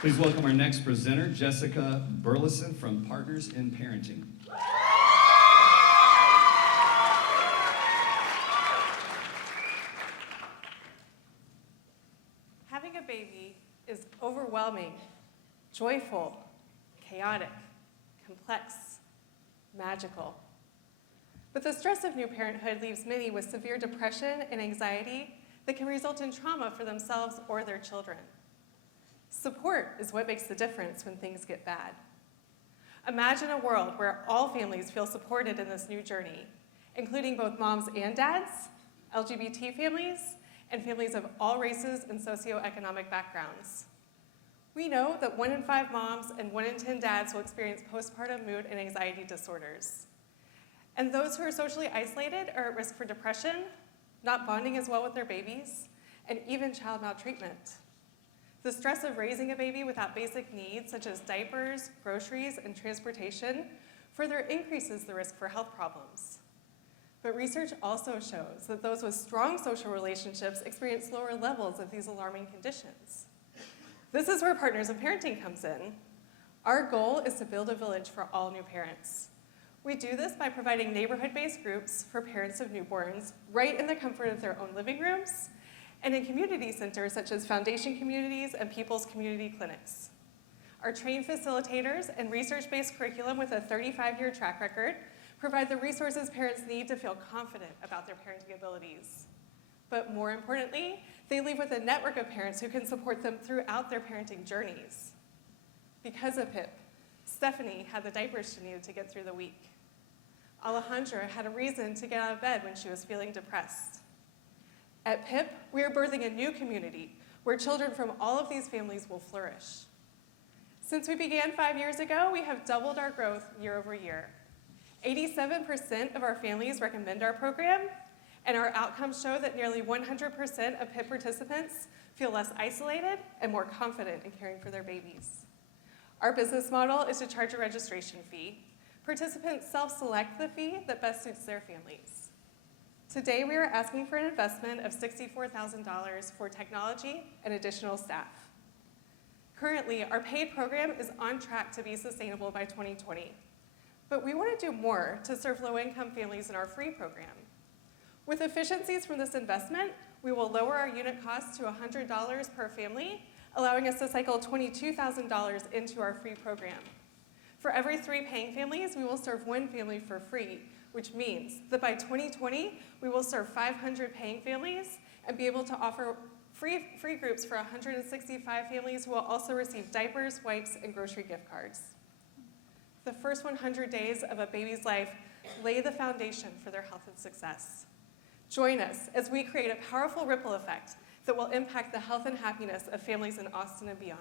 Please welcome our next presenter, Jessica Burleson from Partners in Parenting. Having a baby is overwhelming, joyful, chaotic, complex, magical. But the stress of new parenthood leaves many with severe depression and anxiety that can result in trauma for themselves or their children. Support is what makes the difference when things get bad. Imagine a world where all families feel supported in this new journey, including both moms and dads, LGBT families, and families of all races and socioeconomic backgrounds. We know that 1 in 5 moms and 1 in 10 dads will experience postpartum mood and anxiety disorders. And those who are socially isolated are at risk for depression, not bonding as well with their babies, and even child maltreatment. The stress of raising a baby without basic needs such as diapers, groceries, and transportation further increases the risk for health problems. But research also shows that those with strong social relationships experience lower levels of these alarming conditions. This is where Partners in Parenting comes in. Our goal is to build a village for all new parents. We do this by providing neighborhood-based groups for parents of newborns right in the comfort of their own living rooms, and in community centers such as foundation communities and people's community clinics. Our trained facilitators and research-based curriculum with a 35-year track record provide the resources parents need to feel confident about their parenting abilities. But more importantly, they leave with a network of parents who can support them throughout their parenting journeys. Because of PIP, Stephanie had the diapers she needed to get through the week. Alejandra had a reason to get out of bed when she was feeling depressed. At PIP, we are birthing a new community where children from all of these families will flourish. Since we began 5 years ago, we have doubled our growth year over year. 87% of our families recommend our program, and our outcomes show that nearly 100% of PIP participants feel less isolated and more confident in caring for their babies. Our business model is to charge a registration fee. Participants self-select the fee that best suits their families. Today, we are asking for an investment of $64,000 for technology and additional staff. Currently, our paid program is on track to be sustainable by 2020, but we want to do more to serve low-income families in our free program. With efficiencies from this investment, we will lower our unit cost to $100 per family, allowing us to cycle $22,000 into our free program. For every 3 paying families, we will serve 1 family for free, which means that by 2020, we will serve 500 paying families and be able to offer free groups for 165 families who will also receive diapers, wipes, and grocery gift cards. The first 100 days of a baby's life lay the foundation for their health and success. Join us as we create a powerful ripple effect that will impact the health and happiness of families in Austin and beyond.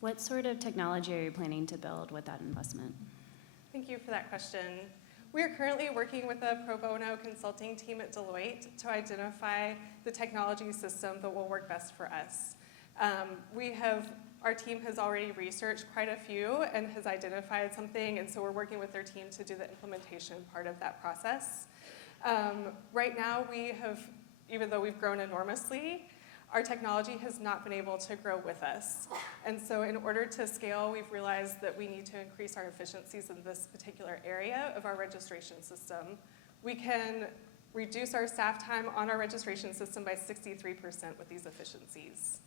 What sort of technology are you planning to build with that investment? Thank you for that question. We are currently working with a pro bono consulting team at Deloitte to identify the technology system that will work best for us. Our team has already researched quite a few and has identified something, and so we're working with their team to do the implementation part of that process. Right now, even though we've grown enormously, our technology has not been able to grow with us. And so in order to scale, we've realized that we need to increase our efficiencies in this particular area of our registration system. We can reduce our staff time on our registration system by 63% with these efficiencies.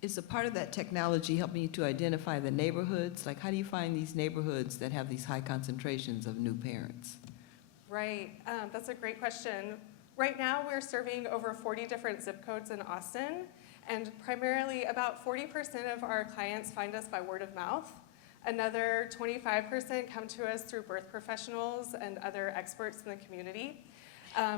Is a part of that technology helping you to identify the neighborhoods? Like, how do you find these neighborhoods that have these high concentrations of new parents? Right, that's a great question. Right now, we're serving over 40 different zip codes in Austin, and primarily about 40% of our clients find us by word of mouth. Another 25% come to us through birth professionals and other experts in the community.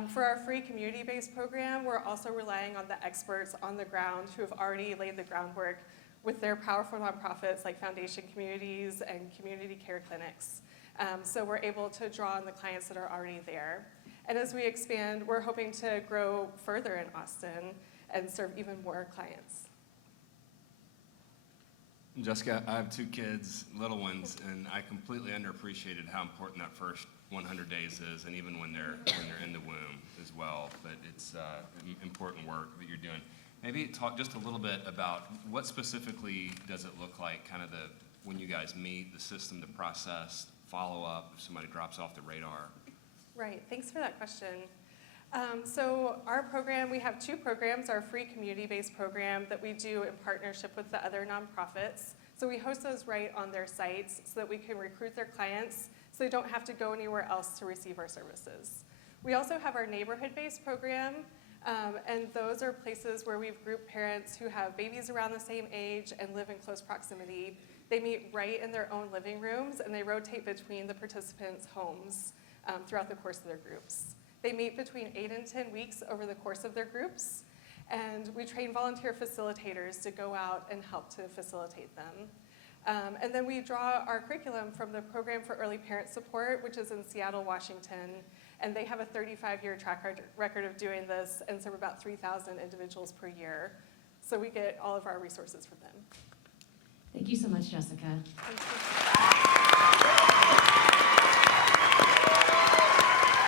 For our free community-based program, we're also relying on the experts on the ground who have already laid the groundwork with their powerful nonprofits like foundation communities and community care clinics. So we're able to draw on the clients that are already there. And as we expand, we're hoping to grow further in Austin and serve even more clients. Jessica, I have 2 kids, little ones, and I completely underappreciated how important that first 100 days is, and even when they're in the womb as well. But it's important work that you're doing. Maybe talk just a little bit about what specifically does it look like, kind of when you guys meet, the system, the process, follow up if somebody drops off the radar. Right, thanks for that question. So our program, we have 2 programs, our free community-based program that we do in partnership with the other nonprofits. So we host those right on their sites so that we can recruit their clients so they don't have to go anywhere else to receive our services. We also have our neighborhood-based program, and those are places where we've grouped parents who have babies around the same age and live in close proximity. They meet right in their own living rooms, and they rotate between the participants' homes throughout the course of their groups. They meet between 8 and 10 weeks over the course of their groups, and we train volunteer facilitators to go out and help to facilitate them. And then we draw our curriculum from the Program for Early Parent Support, which is in Seattle, Washington, and they have a 35-year track record of doing this and serve about 3,000 individuals per year. So we get all of our resources from them. Thank you so much, Jessica.